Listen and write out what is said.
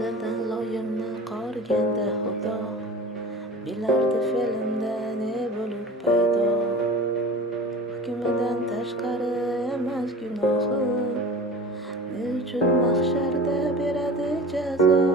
azaldan loyimni qorganda xudo bilardi fe'limda ne bo'lur paydo. Hukmidan tashqari emas gunohim, ne uchun mahsharda beradi jazo.